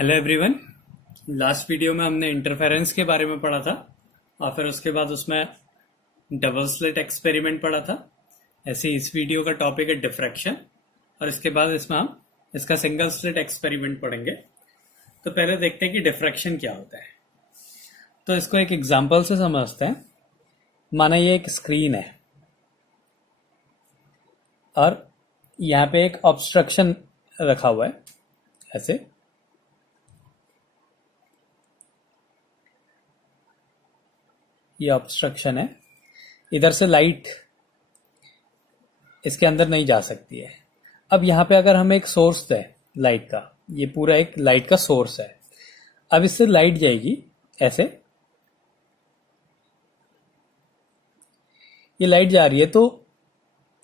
Hello everyone. Last video में हमने interference के बारे में पढ़ा था और फिर उसके बाद उसमें डबल स्लिट एक्सपेरिमेंट पढ़ा था। ऐसे ही इस वीडियो का टॉपिक है डिफ्रैक्शन और इसके बाद इसमें हम इसका सिंगल स्लिट एक्सपेरिमेंट पढ़ेंगे। तो पहले देखते हैं कि डिफ्रैक्शन क्या होता है। तो इसको एक एग्जांपल से समझते हैं। माना ये एक स्क्रीन है और यहाँ पे एक ऑब्स्ट्रक्शन रखा हुआ है ऐसे। ये ऑब्स्ट्रक्शन है, इधर से लाइट इसके अंदर नहीं जा सकती है। अब यहाँ पे अगर हम एक सोर्स दें लाइट का, ये पूरा एक लाइट का सोर्स है। अब इससे लाइट जाएगी ऐसे, ये लाइट जा रही है तो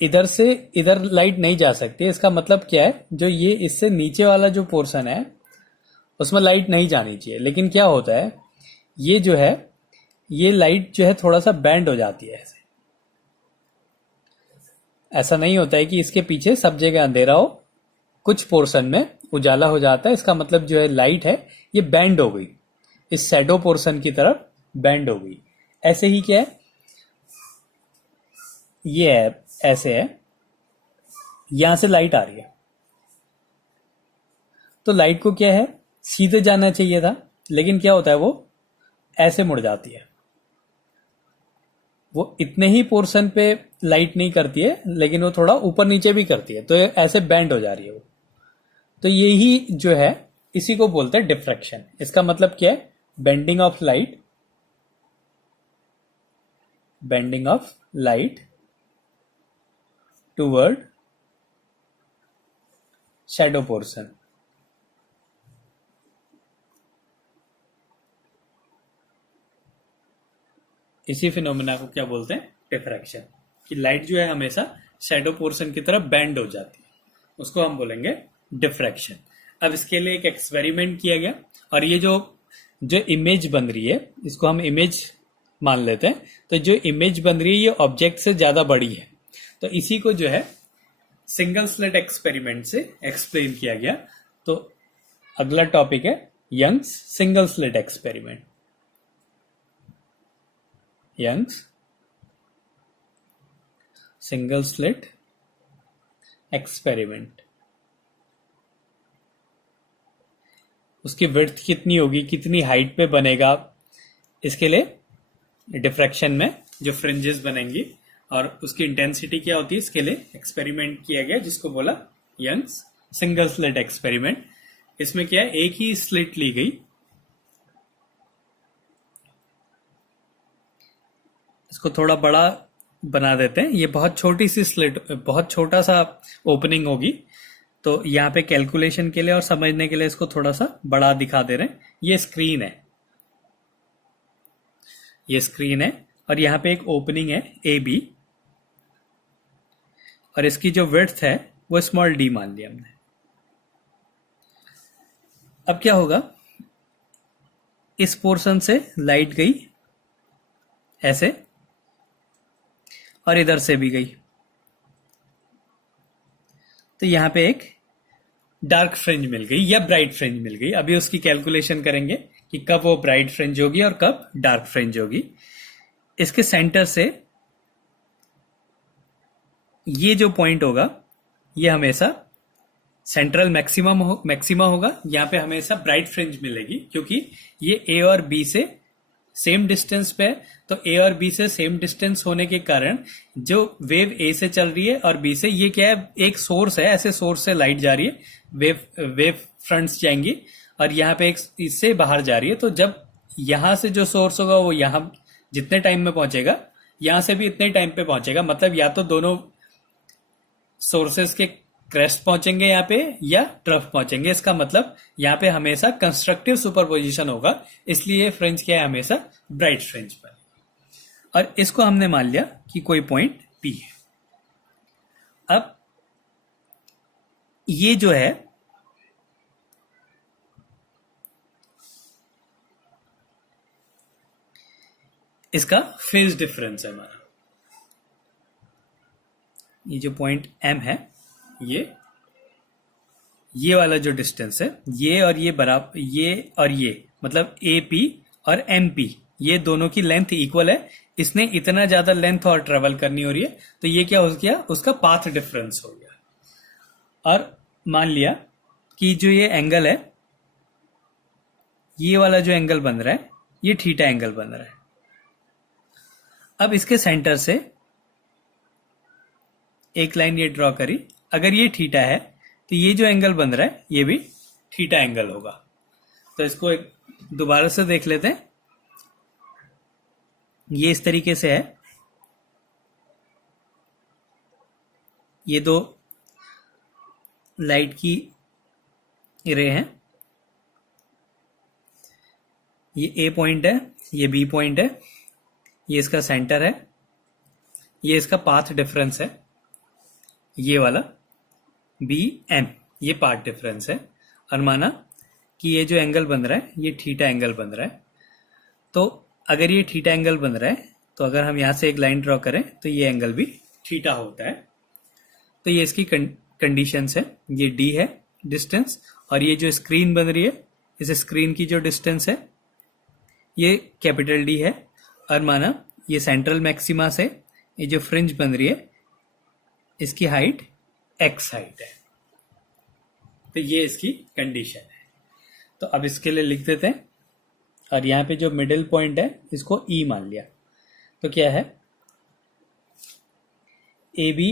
इधर से इधर लाइट नहीं जा सकती। इसका मतलब क्या है, जो ये इससे नीचे वाला जो पोर्शन है उसमें लाइट नहीं जानी चाहिए। लेकिन क्या होता है, ये जो है ये लाइट जो है थोड़ा सा बैंड हो जाती है ऐसे। ऐसा नहीं होता है कि इसके पीछे सब जगह अंधेरा हो, कुछ पोर्शन में उजाला हो जाता है। इसका मतलब जो है लाइट है ये बैंड हो गई, इस शैडो पोर्शन की तरफ बैंड हो गई। ऐसे ही क्या है, ये है ऐसे है, यहां से लाइट आ रही है तो लाइट को क्या है सीधे जाना चाहिए था, लेकिन क्या होता है वो ऐसे मुड़ जाती है। वो इतने ही पोर्शन पे लाइट नहीं करती है, लेकिन वो थोड़ा ऊपर नीचे भी करती है, तो ये ऐसे बैंड हो जा रही है वो। तो यही जो है इसी को बोलते हैं डिफ्रैक्शन। इसका मतलब क्या है, bending of light, bending of light toward shadow portion. इसी फिनोमेना को क्या बोलते हैं, डिफ्रैक्शन। कि लाइट जो है हमेशा शैडो पोर्शन की तरफ बैंड हो जाती है, उसको हम बोलेंगे डिफ्रैक्शन। अब इसके लिए एक एक्सपेरिमेंट किया गया और ये जो जो इमेज बन रही है इसको हम इमेज मान लेते हैं। तो जो इमेज बन रही है ये ऑब्जेक्ट से ज्यादा बड़ी है। तो इसी को जो है सिंगल स्लिट एक्सपेरिमेंट से एक्सप्लेन किया गया। तो अगला टॉपिक है Young's single slit experiment. Young's single slit experiment. उसकी विड्थ कितनी होगी, कितनी हाइट पे बनेगा, इसके लिए डिफ्रैक्शन में जो फ्रिंजेस बनेंगी और उसकी इंटेंसिटी क्या होती है, इसके लिए एक्सपेरिमेंट किया गया जिसको बोला यंग्स सिंगल स्लिट एक्सपेरिमेंट। इसमें क्या है, एक ही स्लिट ली गई, इसको थोड़ा बड़ा बना देते हैं। ये बहुत छोटी सी स्लिट, बहुत छोटा सा ओपनिंग होगी। तो यहाँ पे कैलकुलेशन के लिए और समझने के लिए इसको थोड़ा सा बड़ा दिखा दे रहे हैं। ये स्क्रीन है, ये स्क्रीन है और यहाँ पे एक ओपनिंग है ए बी और इसकी जो विड्थ है वो स्मॉल डी मान लिया हमने। अब क्या होगा, इस पोर्शन से लाइट गई ऐसे और इधर से भी गई, तो यहां पे एक डार्क फ्रिंज मिल गई या ब्राइट फ्रिंज मिल गई। अभी उसकी कैलकुलेशन करेंगे कि कब वो ब्राइट फ्रिंज होगी और कब डार्क फ्रिंज होगी। इसके सेंटर से ये जो पॉइंट होगा ये हमेशा सेंट्रल मैक्सिमा होगा। यहाँ पे हमेशा ब्राइट फ्रिंज मिलेगी क्योंकि ये ए और बी से सेम डिस्टेंस पे है। तो ए और बी से सेम डिस्टेंस होने के कारण जो वेव ए से चल रही है और बी से, ये क्या है एक सोर्स है, ऐसे सोर्स से लाइट जा रही है, वेव फ्रंट्स जाएंगी और यहाँ पे एक इससे बाहर जा रही है। तो जब यहां से जो सोर्स होगा वो यहां जितने टाइम में पहुंचेगा, यहां से भी इतने टाइम पे पहुंचेगा। मतलब या तो दोनों सोर्सेस के क्रेस्ट पहुंचेंगे यहाँ पे या ट्रफ पहुंचेंगे। इसका मतलब यहाँ पे हमेशा कंस्ट्रक्टिव सुपरपोजिशन होगा, इसलिए फ्रिंज क्या है हमेशा ब्राइट फ्रिंज पर। और इसको हमने मान लिया कि कोई पॉइंट पी है। अब ये जो है इसका फेज डिफरेंस है हमारा, ये जो पॉइंट एम है ये वाला जो डिस्टेंस है, ये और ये बराबर, ये और ये मतलब ए पी और एम पी, ये दोनों की लेंथ इक्वल है। इसने इतना ज्यादा लेंथ और ट्रेवल करनी हो रही है, तो ये क्या हो गया, उसका पाथ डिफरेंस हो गया। और मान लिया कि जो ये एंगल है, ये वाला जो एंगल बन रहा है, ये थीटा एंगल बन रहा है। अब इसके सेंटर से एक लाइन ये ड्रॉ करी, अगर ये थीटा है तो ये जो एंगल बन रहा है ये भी थीटा एंगल होगा। तो इसको एक दोबारा से देख लेते हैं। ये इस तरीके से है, ये दो लाइट की रे हैं, ये ए पॉइंट है, ये बी पॉइंट है, ये इसका सेंटर है, ये इसका पाथ डिफरेंस है, ये वाला बी एम, ये पाथ डिफरेंस है। और माना कि ये जो एंगल बन रहा है ये थीटा एंगल बन रहा है। तो अगर ये थीटा एंगल बन रहा है, तो अगर हम यहां से एक लाइन ड्रॉ करें तो ये एंगल भी थीटा होता है। तो ये इसकी कंडीशंस है। ये डी है डिस्टेंस, और ये जो स्क्रीन बन रही है, इस स्क्रीन की जो डिस्टेंस है ये कैपिटल डी है। और माना ये सेंट्रल मैक्सिमा से ये जो फ्रिंज बन रही है, इसकी हाइट एक्स हाइट है। तो ये इसकी कंडीशन है। तो अब इसके लिए लिख देते हैं, और यहां पे जो मिडिल पॉइंट है इसको ई मान लिया। तो क्या है, A B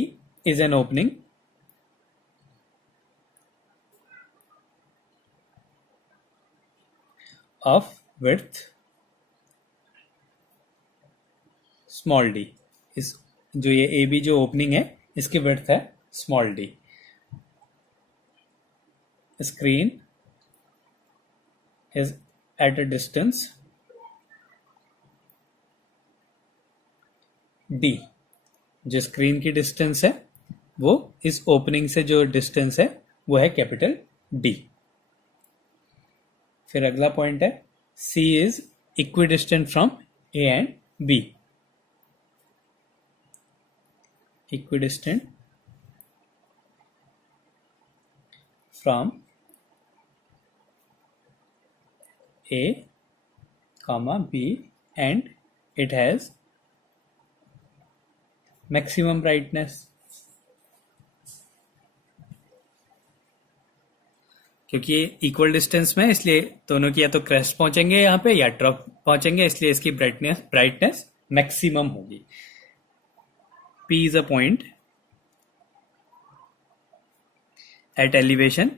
is an opening of width small d. इस जो ये ए बी जो ओपनिंग है इसकी विड्थ है small D. Screen is at a distance d। जो स्क्रीन की डिस्टेंस है वो इस ओपनिंग से जो डिस्टेंस है वो है कैपिटल डी। फिर अगला पॉइंट है, C is equidistant from A and B। Equidistant from A, B and it has maximum brightness। क्योंकि ये इक्वल डिस्टेंस में, इसलिए दोनों की या तो क्रेस्ट पहुंचेंगे यहाँ पे या ड्रॉप पहुंचेंगे, इसलिए इसकी ब्राइटनेस मैक्सिमम होगी। P is a point at elevation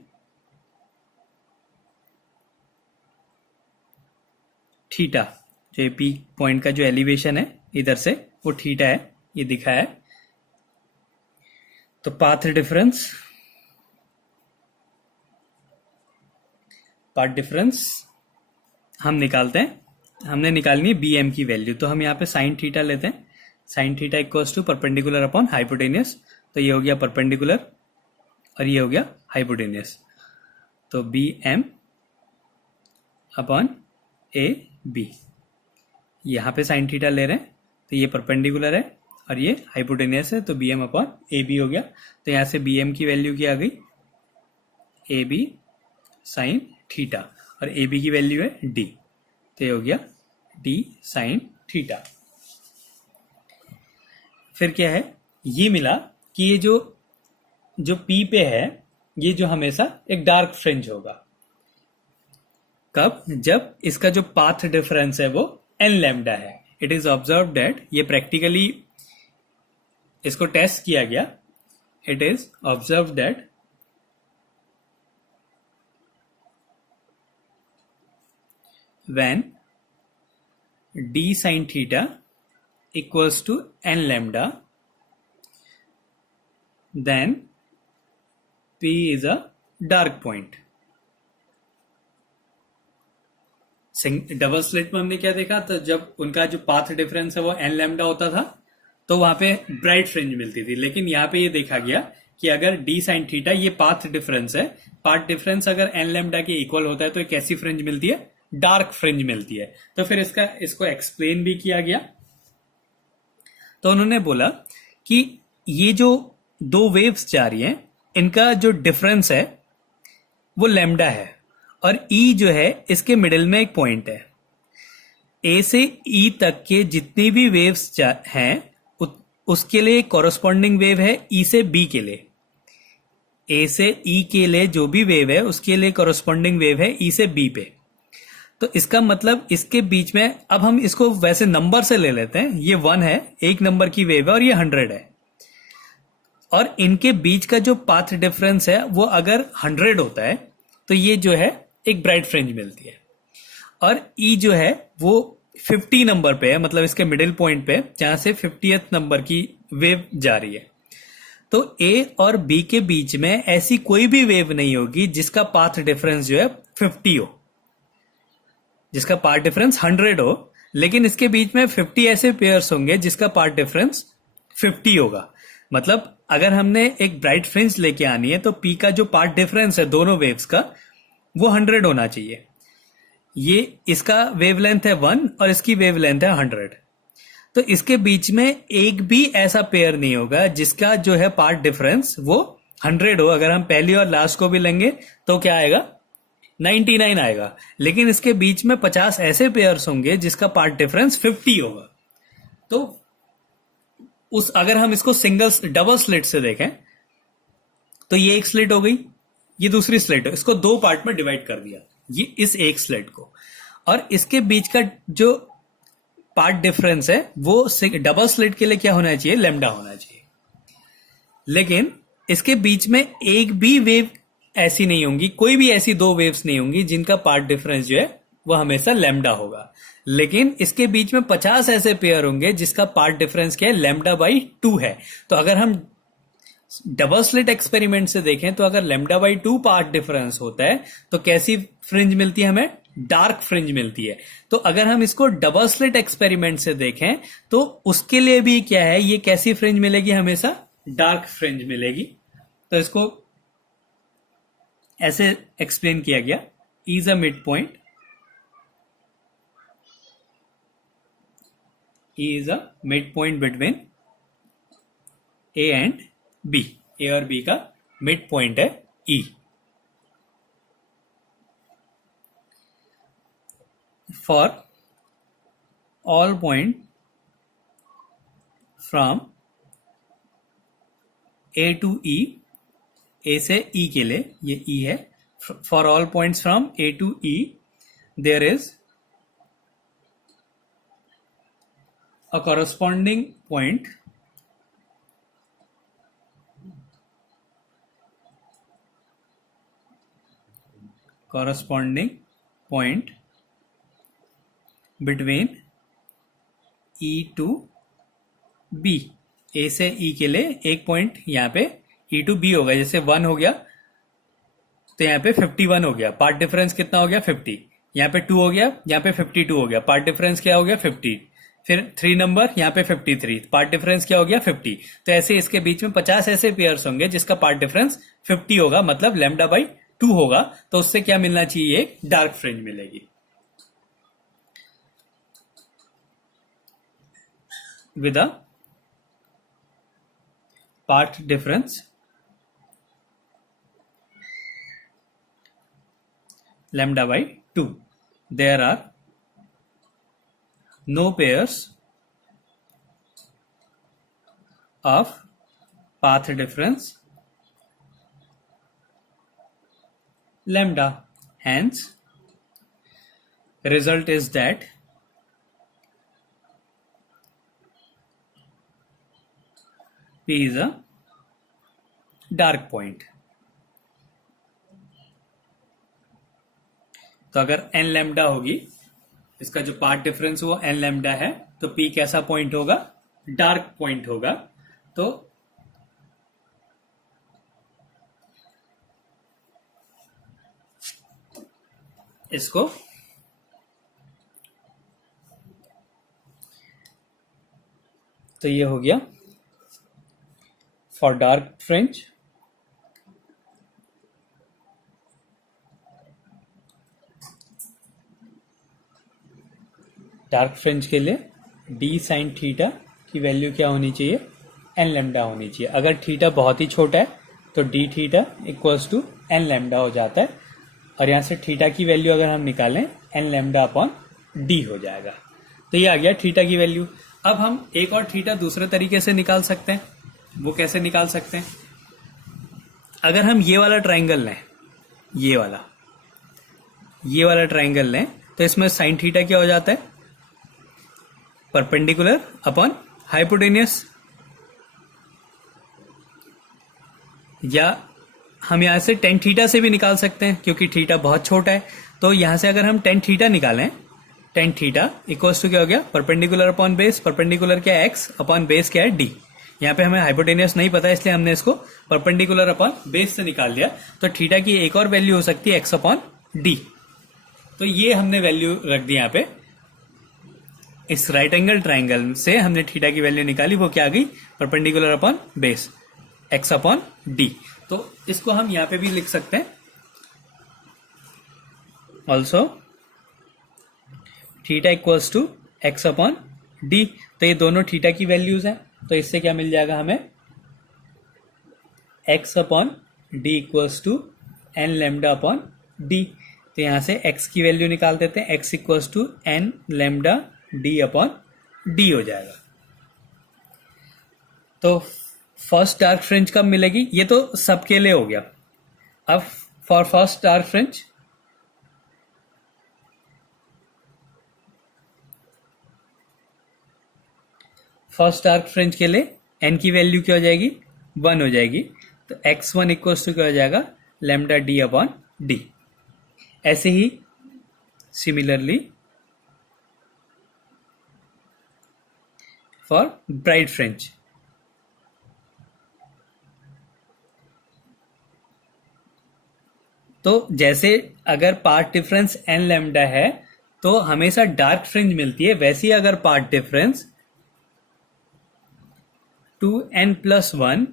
theta. जो पी पॉइंट का जो एलिवेशन है इधर से वो थीटा है, ये दिखा है। तो पाथ डिफरेंस हम निकालते हैं। हमने निकालनी है बी एम की वैल्यू, तो हम यहाँ पे साइन थीटा लेते हैं। Sine theta equals to perpendicular upon hypotenuse. तो ये हो गया परपेंडिकुलर और ये हो गया हाइपोटेनियस। तो B M upon A B, यहां पे साइन थीटा ले रहे हैं तो ये परपेंडिकुलर है और ये हाइपोटेनियस है, तो B M upon A B हो गया। तो यहां से बी एम की वैल्यू क्या आ गई, ए बी साइन थीटा, और ए बी की वैल्यू है डी, तो ये हो गया डी साइन थीटा। फिर क्या है, ये मिला कि ये जो पी पे है ये जो हमेशा एक डार्क फ्रिंज होगा। कब, जब इसका जो पाथ डिफरेंस है वो एन लैम्डा है। इट इज ऑब्जर्व दैट, ये प्रैक्टिकली इसको टेस्ट किया गया। It is observe that when d sine theta equals to n lambda, then P is a dark point। Double slit में हमने क्या देखा, तो जब उनका जो पाथ डिफरेंस है वो एन लैम्डा होता था तो वहां पे ब्राइट फ्रिंज मिलती थी। लेकिन यहाँ पे ये देखा गया कि अगर डी साइन थीटा ये पाथ डिफरेंस है, पाथ डिफरेंस अगर एन लैम्डा के इक्वल होता है तो एक कैसी फ्रिंज मिलती है, डार्क फ्रिंज मिलती है। तो फिर इसको एक्सप्लेन भी किया गया। तो उन्होंने बोला कि ये जो दो वेव्स जा रही हैं इनका जो डिफरेंस है वो लैम्डा है, और ई जो है इसके मिडिल में एक पॉइंट है। ए से ई तक के जितनी भी वेव्स हैं उसके लिए कॉरस्पॉन्डिंग वेव है ई से बी के लिए। ए से ई के लिए जो भी वेव है उसके लिए कॉरस्पॉन्डिंग वेव है ई से बी पे। तो इसका मतलब इसके बीच में, अब हम इसको वैसे नंबर से ले लेते हैं, ये 1 है, एक नंबर की वेव है, और ये 100 है, और इनके बीच का जो पाथ डिफरेंस है वो अगर 100 होता है तो ये जो है एक ब्राइट फ्रिंज मिलती है। और ई जो है वो 50 नंबर पे है, मतलब इसके मिडिल पॉइंट पे जहां से 50th नंबर की वेव जा रही है। तो ए और बी के बीच में ऐसी कोई भी वेव नहीं होगी जिसका पाथ डिफरेंस जो है 50 हो, जिसका पाथ डिफरेंस 100 हो, लेकिन इसके बीच में 50 ऐसे पेयर्स होंगे जिसका पाथ डिफरेंस 50 होगा। मतलब अगर हमने एक ब्राइट फ्रिंज लेके आनी है तो पी का जो पाथ डिफरेंस है दोनों वेव्स का वो 100 होना चाहिए। ये इसका वेवलेंथ है 1 और इसकी वेवलेंथ है 100। तो इसके बीच में एक भी ऐसा पेयर नहीं होगा जिसका जो है पाथ डिफरेंस वो 100 हो। अगर हम पहली और लास्ट को भी लेंगे तो क्या आएगा, 99 आएगा। लेकिन इसके बीच में 50 ऐसे पेयर्स होंगे जिसका पाथ डिफरेंस 50 होगा। तो अगर हम इसको डबल स्लिट से देखें तो ये एक स्लिट हो गई, ये दूसरी स्लिट है, इसको 2 पार्ट में डिवाइड कर दिया, ये इस एक स्लिट को, और इसके बीच का जो पार्ट डिफरेंस है वो डबल स्लिट के लिए क्या होना चाहिए, लैम्डा होना चाहिए। लेकिन इसके बीच में एक भी वेव ऐसी नहीं होंगी, कोई भी ऐसी 2 वेव्स नहीं होंगी जिनका पार्ट डिफरेंस जो है वो हमेशा लैम्डा होगा। लेकिन इसके बीच में 50 ऐसे पेयर होंगे जिसका पार्ट डिफरेंस क्या है, लैम्डा बाई 2 है। तो अगर हम डबल स्लिट एक्सपेरिमेंट से देखें तो अगर लैम्डा बाई 2 पार्ट डिफरेंस होता है तो कैसी फ्रिंज मिलती है हमें, डार्क फ्रिंज मिलती है। तो अगर हम इसको डबल स्लिट एक्सपेरिमेंट से देखें तो उसके लिए भी क्या है, ये कैसी फ्रिंज मिलेगी, हमेशा डार्क फ्रिंज मिलेगी। तो इसको ऐसे एक्सप्लेन किया गया, is a mid point, is a mid point between A and B. A और बी का मिड पॉइंट है E. For all point from A to E, A से ई के लिए ये ई है, for all points from A to E there is a corresponding point between E to B। A से E के लिए एक पॉइंट यहां पे E to B होगा, जैसे 1 हो गया तो यहां पे 51 हो गया, पार्ट डिफरेंस कितना हो गया 50। यहां पे 2 हो गया, यहां पे 52 हो गया, पार्ट डिफरेंस क्या हो गया 50। फिर 3 नंबर यहां पे 53, पार्ट डिफरेंस क्या हो गया 50। तो ऐसे इसके बीच में 50 ऐसे पेयर्स होंगे जिसका पार्ट डिफरेंस 50 होगा, मतलब लैम्डा बाई 2 होगा। तो उससे क्या मिलना चाहिए, एक डार्क फ्रिंज मिलेगी with a path difference lambda by 2. There are no pairs of path difference lambda. Hence, result is that P is a dark point. तो अगर n लैम्डा होगी, इसका जो पार्ट डिफरेंस वो n लैम्डा है, तो P कैसा पॉइंट होगा, डार्क पॉइंट होगा। तो इसको तो ये हो गया फॉर डार्क फ्रिंज के लिए d साइन थीटा की वैल्यू क्या होनी चाहिए, n लैम्डा होनी चाहिए। अगर थीटा बहुत ही छोटा है तो d theta equals to n lambda हो जाता है। और यहां से थीटा की वैल्यू अगर हम निकालें एन लैम्डा अपॉन डी हो जाएगा। तो ये आ गया थीटा की वैल्यू। अब हम एक और थीटा दूसरे तरीके से निकाल सकते हैं। वो कैसे निकाल सकते हैं? अगर हम ये वाला ट्राइंगल लें, ये वाला ट्राइंगल लें, तो इसमें साइन थीटा क्या हो जाता है? Perpendicular upon hypotenuse. या हम यहां से टेन थीटा से भी निकाल सकते हैं, क्योंकि थीटा बहुत छोटा है। तो यहां से अगर हम टेन थीटा निकालें, टेन थीटा इक्वल्स टू क्या हो गया? Perpendicular upon base. परपेंडिकुलर क्या है? एक्स, अपॉन बेस क्या है? डी। यहाँ पे हमें हाइपोटेनियस नहीं पता, इसलिए हमने इसको परपेंडिकुलर अपॉन बेस से निकाल लिया। तो थीटा की एक और वैल्यू हो सकती है एक्स अपॉन डी। तो ये हमने वैल्यू रख दी यहाँ पे। इस राइट एंगल ट्राइंगल से हमने थीटा की वैल्यू निकाली, वो क्या आ गई? Perpendicular upon base x upon d. तो इसको हम यहां पे भी लिख सकते हैं also theta equals to x upon d. तो ये दोनों थीटा की वैल्यूज हैं। तो इससे क्या मिल जाएगा हमें? X upon d equals to n lambda upon d. तो यहां से एक्स की वैल्यू निकाल देते हैं। X equals to n lambda d upon d हो जाएगा। तो फर्स्ट डार्क फ्रिंज कब मिलेगी? ये तो सबके लिए हो गया। अब for first dark fringe, first dark fringe के लिए एन की वैल्यू क्या हो जाएगी? 1 हो जाएगी। तो x1 इक्वल्स टू क्या हो जाएगा? Lambda d upon D. ऐसे ही सिमिलरली फॉर ब्राइट फ्रिंज, तो जैसे अगर पाथ डिफरेंस एन लैम्डा है तो हमेशा डार्क फ्रिंज मिलती है, वैसे ही अगर path difference 2n+1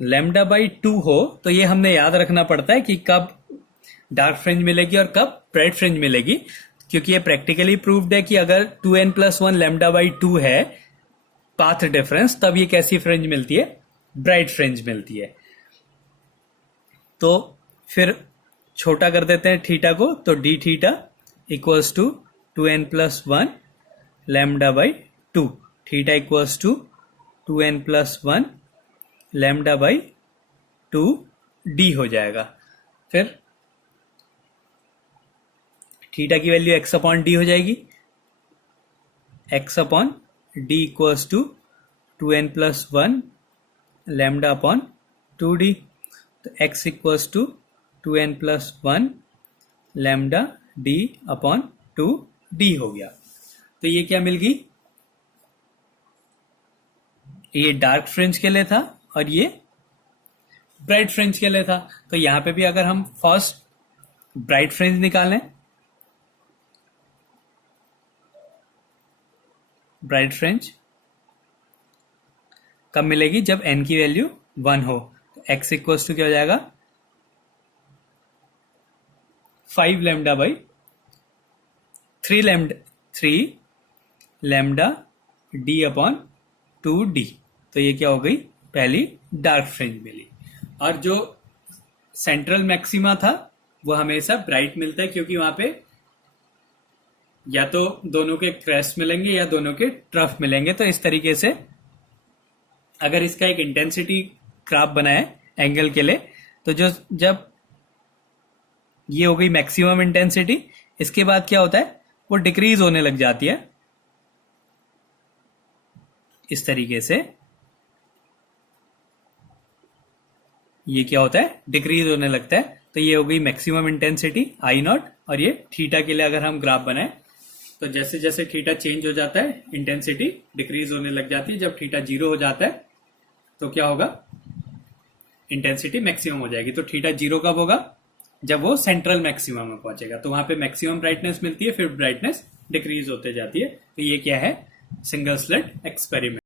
lambda by 2 हो, तो ये हमने याद रखना पड़ता है कि कब डार्क फ्रिंज मिलेगी और कब ब्राइट फ्रिंज मिलेगी, क्योंकि ये प्रैक्टिकली प्रूव्ड है कि अगर 2n+1 लैम्डा बाई 2 है पाथ डिफरेंस, तब ये कैसी फ्रिंज मिलती है? ब्राइट फ्रिंज मिलती है। तो फिर छोटा कर देते हैं थीटा को, तो d theta equals to 2n+1 lambda by 2। Theta equals to 2n+1 lambda by 2 d हो जाएगा। फिर थीटा की वैल्यू एक्स अपॉन डी हो जाएगी। X upon d equals to 2n+1 lambda upon 2d। तो x equals to 2n+1 lambda d upon 2d हो गया। तो ये क्या मिल गई? ये डार्क फ्रिंज के लिए था और ये ब्राइट फ्रिंज के लिए था। तो यहां पे भी अगर हम फर्स्ट ब्राइट फ्रिंज निकालें, ब्राइट फ्रिंज कब मिलेगी? जब n की वैल्यू 1 हो। तो x इक्वल्स टू क्या हो जाएगा? 5 lambda by 3 lambda d upon 2d। तो ये क्या हो गई? पहली डार्क फ्रिंज मिली। और जो सेंट्रल मैक्सिमा था वो हमेशा ब्राइट मिलता है, क्योंकि वहां पे या तो दोनों के क्रेस्ट मिलेंगे या दोनों के ट्रफ मिलेंगे। तो इस तरीके से अगर इसका एक इंटेंसिटी ग्राफ बनाए एंगल के लिए, तो जो जब ये हो गई मैक्सिमम इंटेंसिटी, इसके बाद क्या होता है? वो डिक्रीज होने लग जाती है इस तरीके से। ये क्या होता है? डिक्रीज होने लगता है। तो ये हो गई मैक्सिमम इंटेंसिटी I0। और ये थीटा के लिए अगर हम ग्राफ बनाए, तो जैसे जैसे थीटा चेंज हो जाता है इंटेंसिटी डिक्रीज होने लग जाती है। जब थीटा 0 हो जाता है तो क्या होगा? इंटेंसिटी मैक्सिमम हो जाएगी। तो थीटा 0 कब होगा? जब वो सेंट्रल मैक्सिमम में पहुंचेगा, तो वहां पे मैक्सिमम ब्राइटनेस मिलती है, फिर ब्राइटनेस डिक्रीज होते जाती है। तो ये क्या है? Single slit experiment.